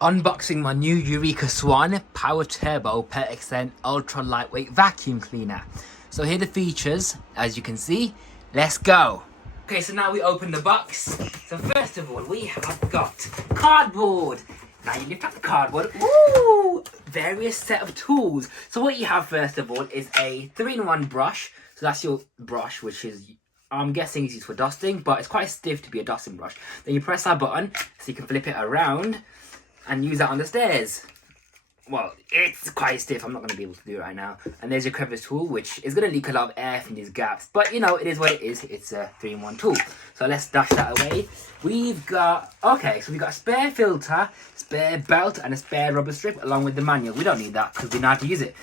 Unboxing my new Eureka Swan Power Turbo Per Extent Ultra Lightweight Vacuum Cleaner. So here are the features, as you can see. Let's go. Okay, so now we open the box. So first of all, we have got cardboard. Now you lift up the cardboard. Ooh, various set of tools. So what you have first of all is a 3-in-1 brush. So that's your brush, which is, I'm guessing, is used for dusting, but it's quite stiff to be a dusting brush. Then you press that button so you can flip it around and use that on the stairs. Well, it's quite stiff. I'm not going to be able to do it right now. And there's your Crevice Tool, which is going to leak a lot of air from these gaps. But, you know, it is what it is. It's a 3-in-1 tool. So let's dash that away. We've got, okay, so we've got a spare filter, spare belt, and a spare rubber strip, along with the manual. We don't need that because we know how to use it.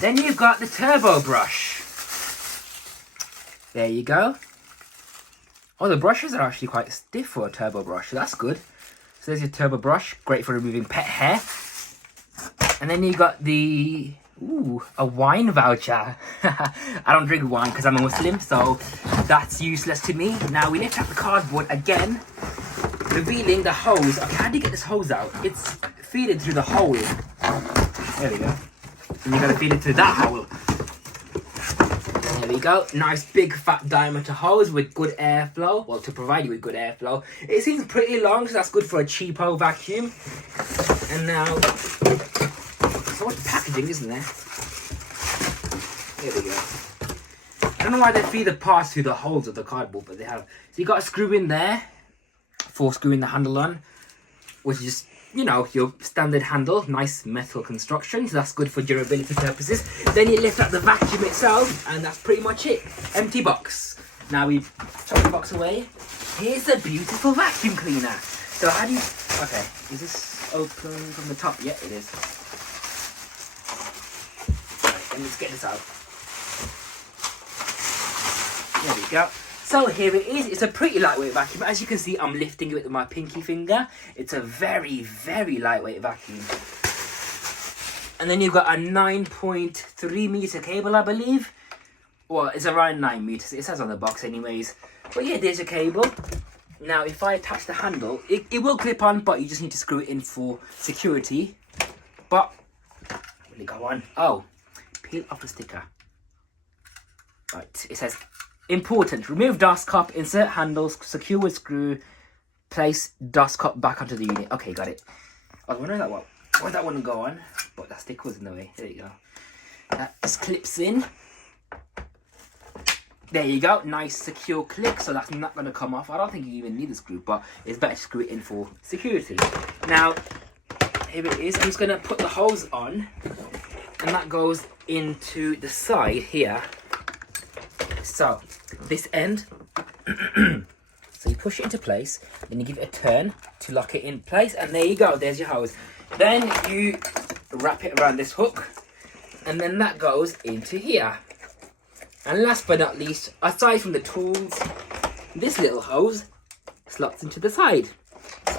Then you've got the turbo brush. There you go. Oh, the brushes are actually quite stiff for a turbo brush. So that's good. So there's your turbo brush, great for removing pet hair. And then you got the, a wine voucher. I don't drink wine because I'm a Muslim, so that's useless to me. Now we lift up the cardboard again, revealing the hose. Okay, how do you get this hose out? It's feeding through the hole. There we go. And you gotta feed it through that hole. There we go. Nice big fat diameter hose with good airflow. Well, to provide you with good airflow. It seems pretty long, so that's good for a cheapo vacuum. And now, so much packaging, isn't there? There we go. I don't know why they feed the parts through the holes of the cardboard, but they have. So you got a screw in there for screwing the handle on, which is just, you know, your standard handle, nice metal construction, so that's good for durability purposes. Then you lift up the vacuum itself, and that's pretty much it. Empty box. Now we've chucked the box away. Here's a beautiful vacuum cleaner. So how do you, okay, is this open from the top? Yeah, it is. Right, let's get this out. There we go. So here it is. It's a pretty lightweight vacuum. As you can see, I'm lifting it with my pinky finger. It's a very, very lightweight vacuum. And then you've got a 9.3 meter cable, I believe. Well, it's around 9 meters. It says on the box anyways. But yeah, there's a cable. Now, if I attach the handle, it will clip on, but you just need to screw it in for security. But, will it go on? Oh, peel off the sticker. Right, it says, important, remove dust cup, insert handles, secure with screw, place dust cup back onto the unit. Okay, got it. I was wondering why that wouldn't go on, but that sticker was in the way. There you go. That just clips in. There you go, nice secure clip, so that's not going to come off. I don't think you even need a screw, but it's better to screw it in for security. Now, here it is. I'm just going to put the hose on, and that goes into the side here. So, this end, so you push it into place, then you give it a turn to lock it in place, and there you go, there's your hose. Then you wrap it around this hook, and then that goes into here. And last but not least, aside from the tools, this little hose slots into the side.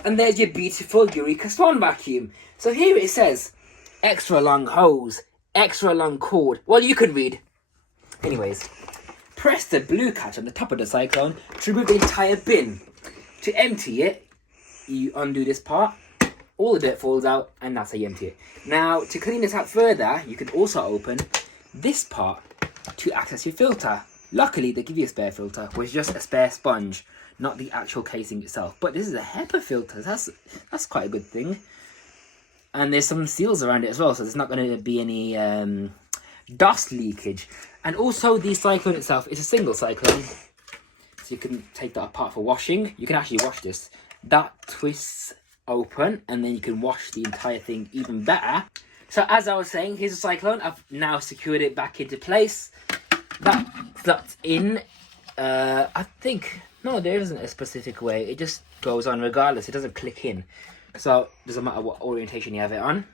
And there's your beautiful Eureka Swan vacuum. So here it says, extra long hose, extra long cord. Well, you can read. Anyways. Press the blue catch on the top of the cyclone to remove the entire bin. To empty it, you undo this part, all the dirt falls out, and that's how you empty it. Now, to clean this out further, you can also open this part to access your filter. Luckily, they give you a spare filter, which is just a spare sponge, not the actual casing itself. But this is a HEPA filter, that's quite a good thing. And there's some seals around it as well, so there's not going to be any dust leakage. And also the cyclone itself is a single cyclone, so you can take that apart for washing. You can actually wash this. That twists open, and then you can wash the entire thing even better. So as I was saying, here's a cyclone. I've now secured it back into place. That slots in. I think, no, there isn't a specific way. It just goes on regardless. It doesn't click in. So it doesn't matter what orientation you have it on.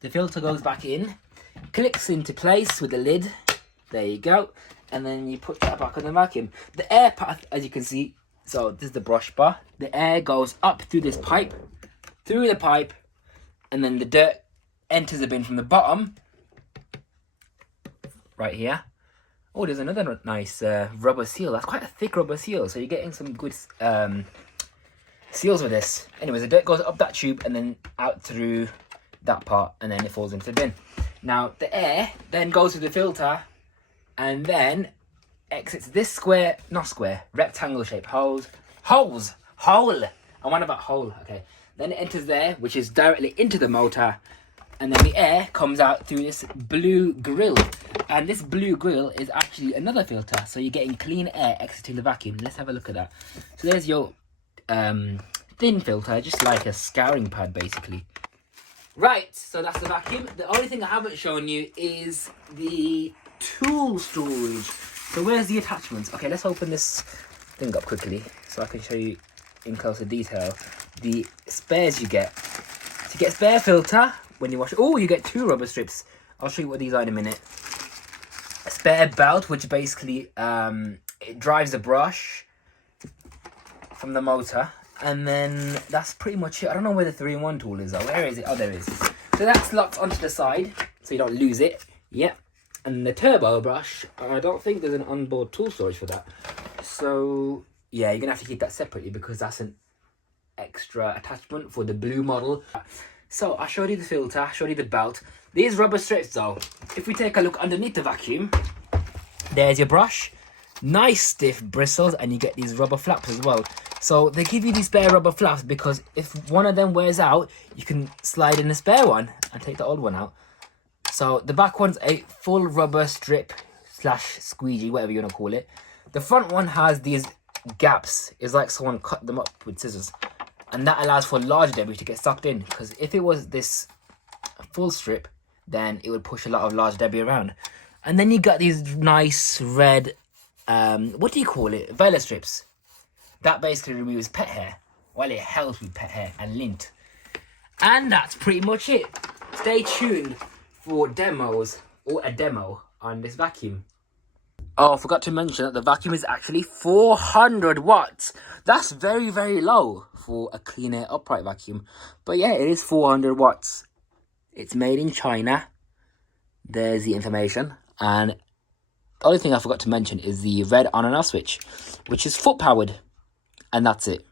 The filter goes back in, clicks into place with the lid. There you go. And then you put that back on the vacuum. The air path, as you can see, so this is the brush bar. The air goes up through this pipe, through the pipe, and then the dirt enters the bin from the bottom, right here. Oh, there's another nice rubber seal. That's quite a thick rubber seal, so you're getting some good seals with this. Anyways, the dirt goes up that tube and then out through that part, and then it falls into the bin. Now the air then goes through the filter and then exits this rectangle shaped hole. I want about hole, okay. Then it enters there, which is directly into the motor, and then the air comes out through this blue grill. And this blue grill is actually another filter, so you're getting clean air exiting the vacuum. Let's have a look at that. So there's your thin filter, just like a scouring pad basically. Right, so that's the vacuum. The only thing I haven't shown you is the tool storage. So where's the attachments? Okay, let's open this thing up quickly so I can show you in closer detail the spares you get. So you get a spare filter when you wash it. Oh, you get 2 rubber strips. I'll show you what these are in a minute. A spare belt, which basically it drives the brush from the motor. And then that's pretty much it. I don't know where the 3-in-1 tool is though. Where is it? Oh, there it is. So that's locked onto the side so you don't lose it. Yep. And the turbo brush, I don't think there's an onboard tool storage for that. So yeah, you're gonna have to keep that separately because that's an extra attachment for the blue model. So I showed you the filter, I showed you the belt. These rubber strips though, if we take a look underneath the vacuum, there's your brush. Nice stiff bristles, and you get these rubber flaps as well. So they give you these spare rubber flaps because if one of them wears out, you can slide in the spare one and take the old one out. So the back one's a full rubber strip slash squeegee, whatever you want to call it. The front one has these gaps. It's like someone cut them up with scissors. And that allows for large debris to get sucked in. Because if it was this full strip, then it would push a lot of large debris around. And then you got these nice red, what do you call it? Vela strips. That basically removes pet hair. Well, it helps with pet hair and lint. And that's pretty much it. Stay tuned for demos or a demo on this vacuum. Oh, I forgot to mention that the vacuum is actually 400 watts. That's very, very low for a clean air upright vacuum. But yeah, it is 400 watts. It's made in China. There's the information. And the only thing I forgot to mention is the red on and off switch, which is foot powered. And that's it.